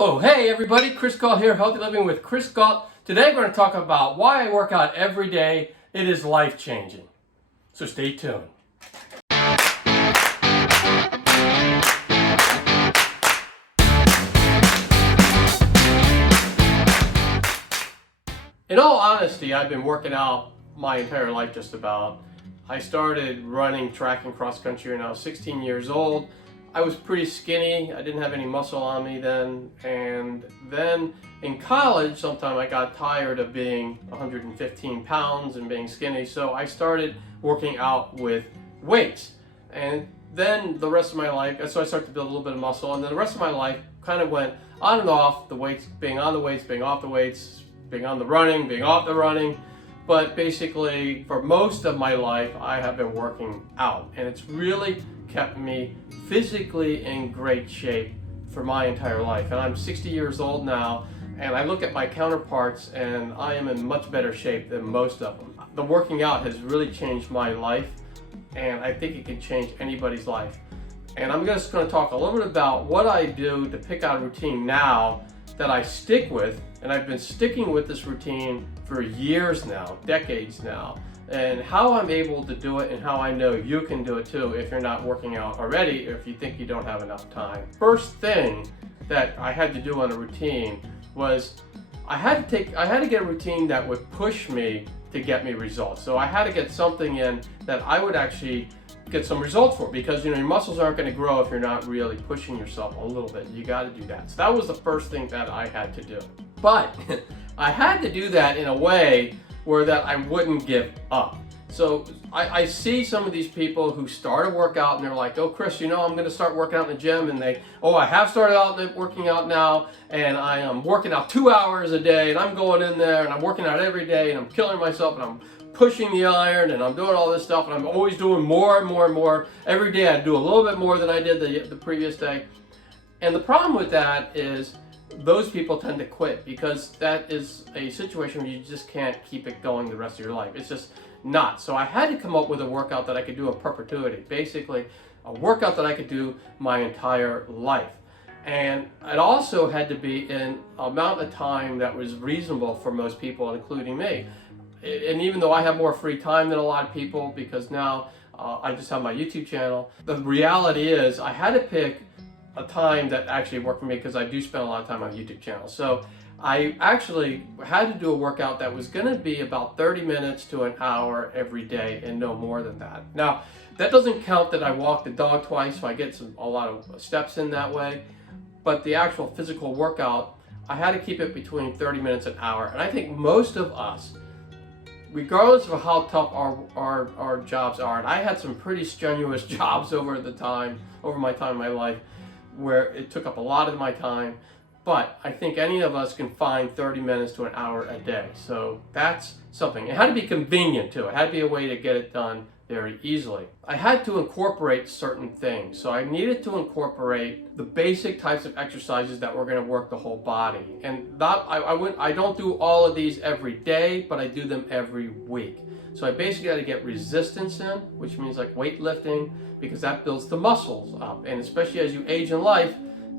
Oh, hey everybody, Chris Gault here, Healthy Living with Chris Gault. Today we're going to talk about why I work out every day. It is life-changing. So stay tuned. In all honesty, I've been working out my entire life just about. I started running track and cross country when I was 16 years old. I was pretty skinny. I didn't have any muscle on me then. And then in college, sometime I got tired of being 115 pounds and being skinny. So I started working out with weights. And then the rest of my life, so I started to build a little bit of muscle. And then the rest of my life kind of went on and off, the weights, being on the weights, being off the weights, being on the running, being off the running. But basically, for most of my life, I have been working out. And it's really kept me physically in great shape for my entire life. And I'm 60 years old now, and I look at my counterparts and I am in much better shape than most of them. The working out has really changed my life, and I think it can change anybody's life. And I'm just going to talk a little bit about what I do to pick out a routine now that I stick with, and I've been sticking with this routine for years now, decades now, and how I'm able to do it and how I know you can do it too if you're not working out already or if you think you don't have enough time. First thing that I had to do on a routine was I had to get a routine that would push me to get me results. So I had to get something in that I would actually get some results for, because your muscles aren't going to grow if you're not really pushing yourself a little bit. You got to do that. So that was the first thing that I had to do. But I had to do that in a way where that I wouldn't give up. So I see some of these people who start a workout and they're like, oh Chris, I'm going to start working out in the gym, and I have started out working out now, and I am working out 2 hours a day, and I'm going in there and I'm working out every day and I'm killing myself and I'm pushing the iron and I'm doing all this stuff and I'm always doing more and more and more. Every day I do a little bit more than I did the previous day. And the problem with that is those people tend to quit, because that is a situation where you just can't keep it going the rest of your life. It's just not. So I had to come up with a workout that I could do in perpetuity. Basically, a workout that I could do my entire life. And it also had to be in an amount of time that was reasonable for most people, including me. And even though I have more free time than a lot of people, because now I just have my YouTube channel, the reality is I had to pick a time that actually worked for me, because I do spend a lot of time on YouTube channel. So I actually had to do a workout that was going to be about 30 minutes to an hour every day, and no more than that. Now, that doesn't count that I walk the dog twice, so I get a lot of steps in that way. But the actual physical workout, I had to keep it between 30 minutes and an hour. And I think most of us, regardless of how tough our jobs are, and I had some pretty strenuous jobs over my time in my life, where it took up a lot of my time, but I think any of us can find 30 minutes to an hour a day. So that's something. It had to be convenient too. It had to be a way to get it done very easily. I had to incorporate certain things. So I needed to incorporate the basic types of exercises that were going to work the whole body. And I don't do all of these every day, but I do them every week. So I basically had to get resistance in, which means like weightlifting, because that builds the muscles up. And especially as you age in life,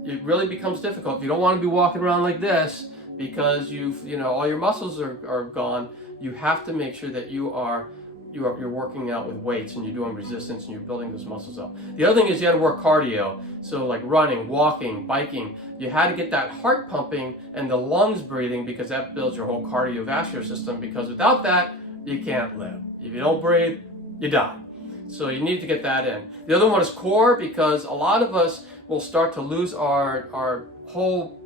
it really becomes difficult. You don't want to be walking around like this, because all your muscles are gone. You have to make sure that you're working out with weights, and you're doing resistance, and you're building those muscles up. The other thing is you had to work cardio. So like running, walking, biking, you had to get that heart pumping and the lungs breathing, because that builds your whole cardiovascular system, because without that, you can't live. If you don't breathe, you die. So you need to get that in. The other one is core, because a lot of us will start to lose our whole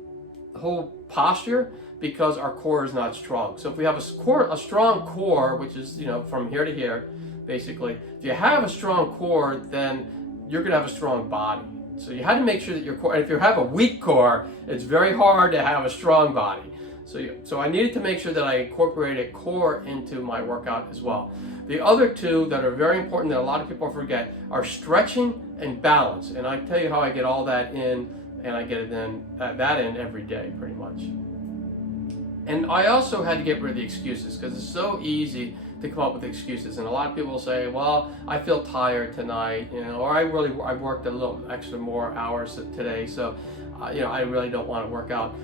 posture because our core is not strong. So if we have a strong core, which is from here to here, basically, if you have a strong core, then you're gonna have a strong body. So you had to make sure that your core, and if you have a weak core, it's very hard to have a strong body. So I needed to make sure that I incorporated core into my workout as well. The other two that are very important that a lot of people forget are stretching and balance. And I tell you how I get all that in, and I get it in that in every day pretty much. And I also had to get rid of the excuses, because it's so easy to come up with excuses. And a lot of people will say, well, I feel tired tonight, or I worked a little extra more hours today, so I really don't want to work out.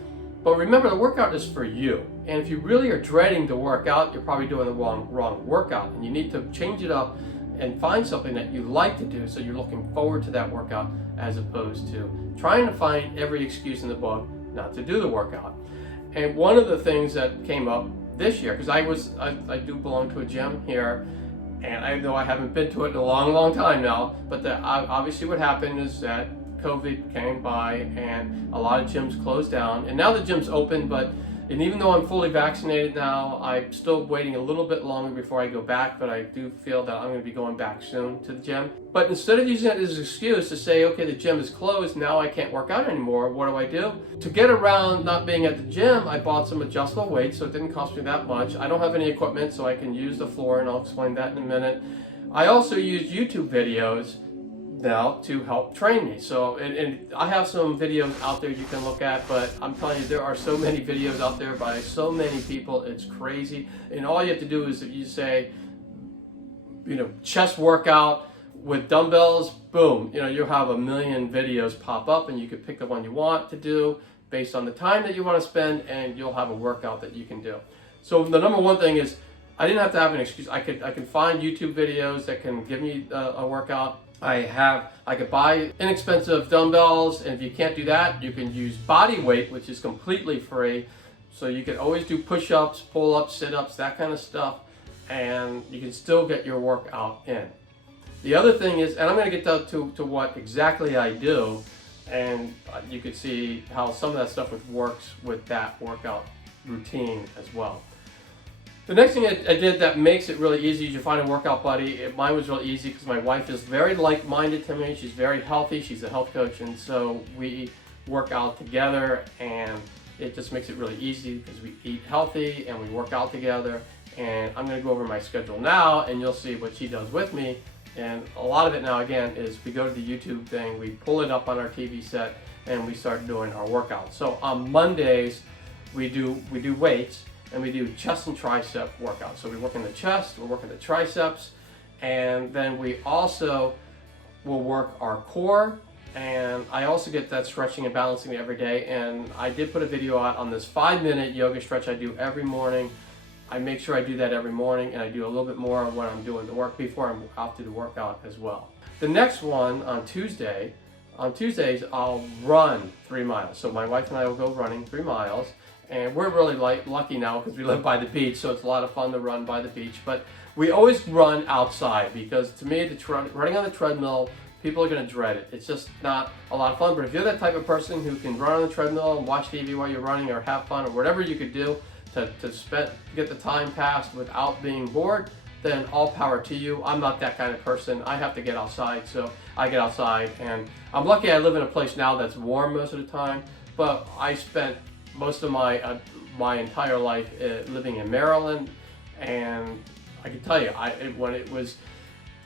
But remember, the workout is for you. And if you really are dreading to work out, you're probably doing the wrong workout. And you need to change it up and find something that you like to do, so you're looking forward to that workout, as opposed to trying to find every excuse in the book not to do the workout. And one of the things that came up this year, because I do belong to a gym here, and I know I haven't been to it in a long time now, but obviously what happened is that COVID came by and a lot of gyms closed down, and now the gym's open, and even though I'm fully vaccinated now, I'm still waiting a little bit longer before I go back, but I do feel that I'm going to be going back soon to the gym. But instead of using that as an excuse to say, okay, the gym is closed, now I can't work out anymore, what do? To get around not being at the gym, I bought some adjustable weights, so it didn't cost me that much. I don't have any equipment, so I can use the floor, and I'll explain that in a minute. I also use YouTube videos now to help train me. So, and I have some videos out there you can look at, but I'm telling you, there are so many videos out there by so many people, it's crazy. And all you have to do is, if you say, chest workout with dumbbells, boom, you'll have a million videos pop up, and you can pick the one you want to do based on the time that you want to spend, and you'll have a workout that you can do. So the number one thing is, I didn't have to have an excuse. I can find YouTube videos that can give me a workout. I could buy inexpensive dumbbells, and if you can't do that, you can use body weight, which is completely free. So you can always do push-ups, pull-ups, sit-ups, that kind of stuff, and you can still get your workout in. The other thing is, and I'm going to get to what exactly I do, and you can see how some of that stuff works with that workout routine as well. The next thing I did that makes it really easy is you find a workout buddy. Mine was really easy because my wife is very like-minded to me. She's very healthy. She's a health coach, and so we work out together, and it just makes it really easy because we eat healthy and we work out together. And I'm going to go over my schedule now, and you'll see what she does with me. And a lot of it now, again, is we go to the YouTube thing, we pull it up on our TV set, and we start doing our workouts. So on Mondays, we do weights, and we do chest and tricep workouts. So we work in the chest, we're working the triceps, and then we also will work our core, and I also get that stretching and balancing every day. And I did put a video out on this 5-minute yoga stretch I do every morning. I make sure I do that every morning, and I do a little bit more when I'm doing the work before I'm out to the workout as well. The next one on Tuesdays, I'll run 3 miles. So my wife and I will go running 3 miles. And we're really lucky now because we live by the beach, so it's a lot of fun to run by the beach. But we always run outside, because to me, running on the treadmill, people are going to dread it. It's just not a lot of fun. But if you're that type of person who can run on the treadmill and watch TV while you're running, or have fun, or whatever you could do to get the time passed without being bored, then all power to you. I'm not that kind of person. I have to get outside, so I get outside. And I'm lucky I live in a place now that's warm most of the time, but I spent most of my entire life living in Maryland, and I can tell you, when it was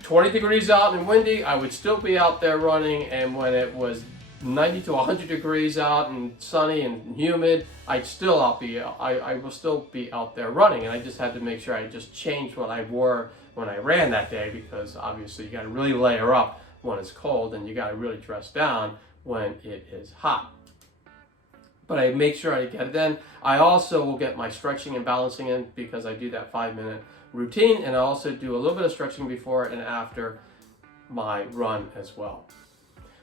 20 degrees out and windy, I would still be out there running, and when it was 90 to 100 degrees out and sunny and humid, I will still be out there running. And I just had to make sure I just changed what I wore when I ran that day, because obviously you got to really layer up when it's cold, and you got to really dress down when it is hot. But I make sure I get it in. I also will get my stretching and balancing in, because I do that 5-minute routine, and I also do a little bit of stretching before and after my run as well.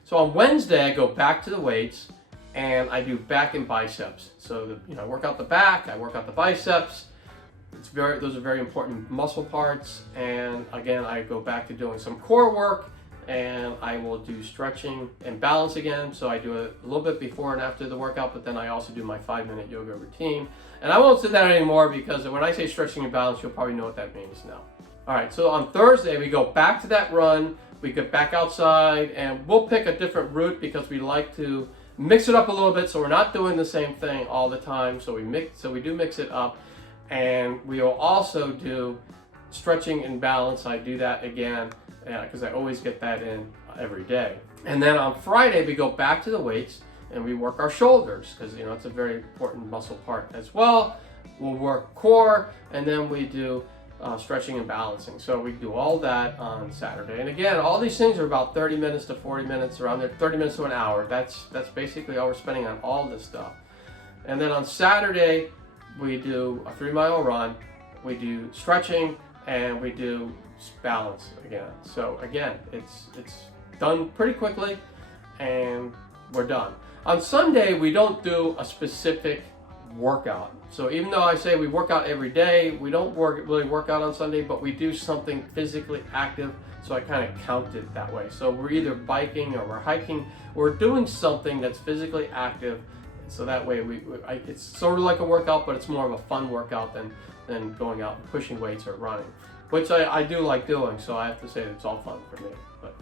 So on Wednesday, I go back to the weights, and I do back and biceps. So I work out the back, I work out the biceps. Those are very important muscle parts. And again, I go back to doing some core work, and I will do stretching and balance again. So I do it a little bit before and after the workout, but then I also do my 5-minute yoga routine. And I won't say that anymore, because when I say stretching and balance, you'll probably know what that means now. All right, so on Thursday, we go back to that run. We get back outside, and we'll pick a different route, because we like to mix it up a little bit, so we're not doing the same thing all the time. So we do mix it up, and we will also do stretching and balance. I do that again, because I always get that in every day. And then on Friday, we go back to the weights, and we work our shoulders, because it's a very important muscle part as well. we'll work core, and then we do stretching and balancing. So we do all that on Saturday. And again, all these things are about 30 minutes to 40 minutes, around there, 30 minutes to an hour. That's basically all we're spending on all this stuff. And then on Saturday, we do a 3-mile run, we do stretching, and we do balance again. So again, it's done pretty quickly, and we're done. On Sunday, we don't do a specific workout. So even though I say we work out every day, we don't really work out on Sunday, but we do something physically active. So I kind of count it that way. So we're either biking or we're hiking. We're doing something that's physically active. So that way it's sort of like a workout, but it's more of a fun workout than going out and pushing weights or running, which I do like doing. So I have to say it's all fun for me, but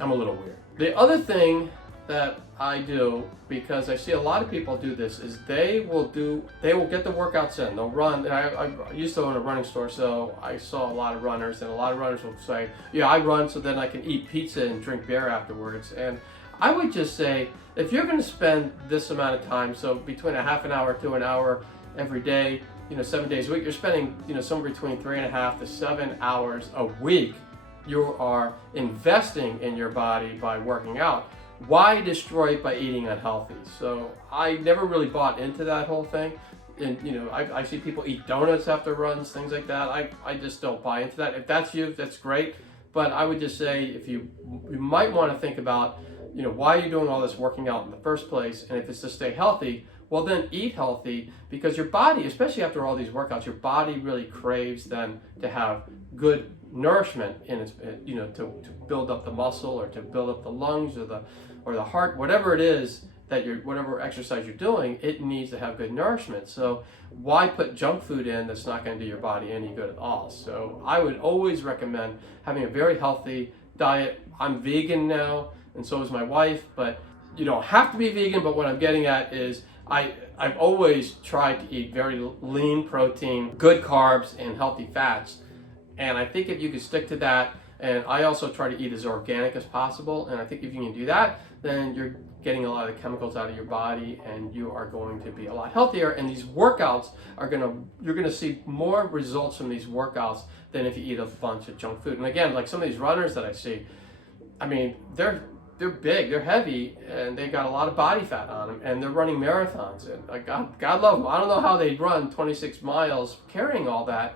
I'm a little weird. The other thing that I do, because I see a lot of people do this, is they will get the workouts in. They'll run. I used to own a running store, so I saw a lot of runners, and a lot of runners will say, yeah, I run so then I can eat pizza and drink beer afterwards. And I would just say, if you're going to spend this amount of time, so between a half an hour to an hour every day, 7 days a week, you're spending somewhere between 3.5 to 7 hours a week. You are investing in your body by working out. Why destroy it by eating unhealthy? So I never really bought into that whole thing. And I see people eat donuts after runs, things like that. I just don't buy into that. If that's you, that's great. But I would just say, if you might want to think about, why are you doing all this working out in the first place? And if it's to stay healthy, well then eat healthy, because your body, especially after all these workouts, your body really craves then to have good nourishment in its, to build up the muscle, or to build up the lungs, or the heart, whatever it is that whatever exercise you're doing, it needs to have good nourishment. So why put junk food in that's not going to do your body any good at all? So I would always recommend having a very healthy diet. I'm vegan now, and so is my wife, but you don't have to be vegan. But what I'm getting at is I've always tried to eat very lean protein, good carbs, and healthy fats. And I think if you could stick to that, and I also try to eat as organic as possible, and I think if you can do that, then you're getting a lot of the chemicals out of your body, and you are going to be a lot healthier. And these workouts you're gonna see more results from these workouts than if you eat a bunch of junk food. And again, like some of these runners that I see, I mean, they're big, they're heavy, and they got a lot of body fat on them, and they're running marathons. And God love them. I don't know how they run 26 miles carrying all that.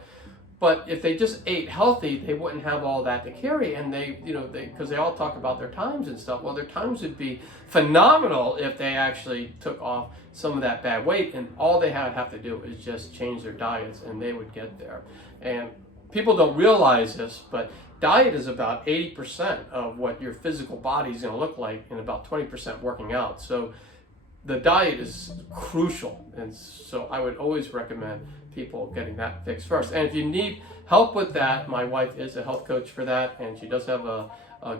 But if they just ate healthy, they wouldn't have all that to carry. And because they all talk about their times and stuff. Well, their times would be phenomenal if they actually took off some of that bad weight. And all they have to do is just change their diets, and they would get there. And people don't realize this, but diet is about 80% of what your physical body is going to look like, and about 20% working out. So the diet is crucial. And so I would always recommend people getting that fixed first. And if you need help with that, my wife is a health coach for that, and she does have a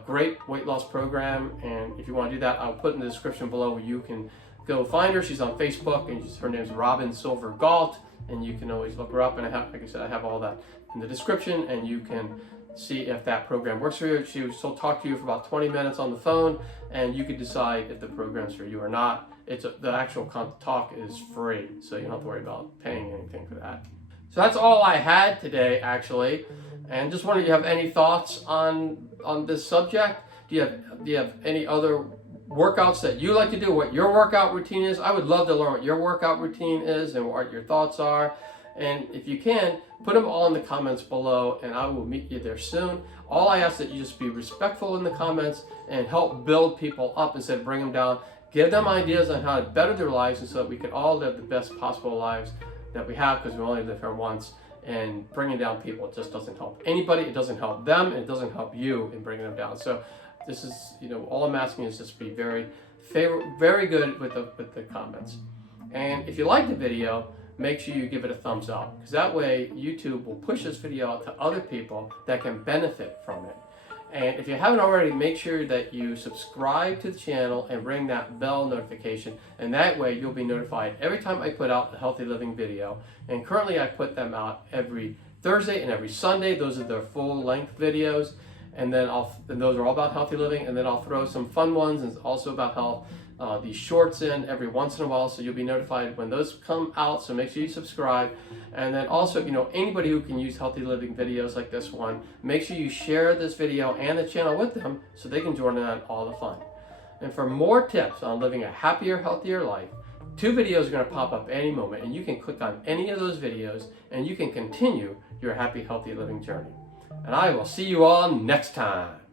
great weight loss program. And if you want to do that, I'll put in the description below where you can go find her. She's on Facebook, and her name is Robyn Gault, and you can always look her up. And like I said, I have all that in the description, and you can see if that program works for you. She'll talk to you for about 20 minutes on the phone, and you can decide if the program's for you or not. The actual talk is free, so you don't have to worry about paying anything for that. So that's all I had today, actually, and just wondering if you have any thoughts on this subject. Do you have any other workouts that you like to do? What your workout routine is? I would love to learn what your workout routine is and what your thoughts are. And if you can, put them all in the comments below, and I will meet you there soon. All I ask that you just be respectful in the comments and help build people up instead of bring them down. Give them ideas on how to better their lives, and so that we can all live the best possible lives that we have, because we only live here once. And bringing down people just doesn't help anybody. It doesn't help them, and it doesn't help you in bringing them down. So this is, all I'm asking is just be very good with the comments. And if you like the video, make sure you give it a thumbs up, because that way YouTube will push this video out to other people that can benefit from it. And if you haven't already, make sure that you subscribe to the channel and ring that bell notification, and that way you'll be notified every time I put out a healthy living video. And currently I put them out every Thursday and every Sunday. Those are their full length videos, and then those are all about healthy living. And then I'll throw some fun ones and also about health these shorts in every once in a while, so you'll be notified when those come out, so make sure you subscribe. And then also, anybody who can use healthy living videos like this one, make sure you share this video and the channel with them so they can join in on all the fun. And for more tips on living a happier, healthier life, 2 videos are going to pop up any moment, and you can click on any of those videos and you can continue your happy, healthy living journey. And I will see you all next time.